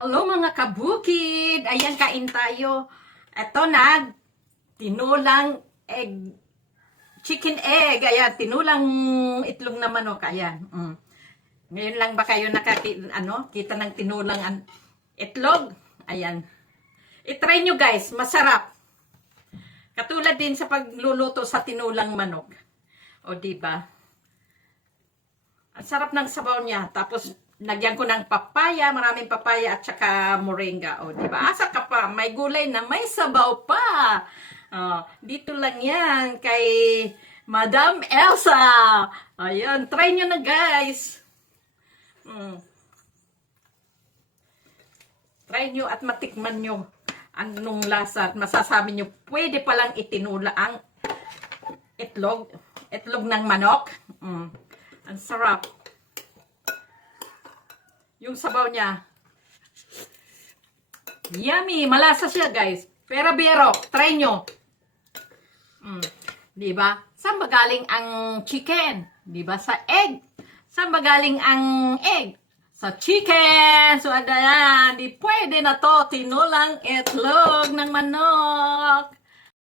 Hello mga kabukid! Ayan, kain tayo. Ito na, tinulang egg, chicken egg. Ayan, tinulang itlog na manok. Ayan. Ngayon lang ba kayo kita ng tinulang itlog? Ayan. I-try nyo guys, masarap. Katulad din sa pagluluto sa tinulang manok. O diba? Ang sarap ng sabaw niya. Tapos, lagyan ko ng papaya, maraming papaya at saka moringa. O, diba? Asa ka pa? May gulay na may sabaw pa. Dito lang yan kay Madam Elsa. Ayan, try nyo na guys. Try nyo at matikman nyo anong lasa. At masasabi nyo, pwede palang itinula ang itlog ng manok. Ang sarap. Yung sabaw niya. Yummy. Malasa siya, guys. Pero, try nyo. Diba? Saan ba galing ang chicken? Diba? Sa egg. Saan ba galing ang egg? Sa chicken. So, ayan. Di pwede na to. Tinulang itlog ng manok.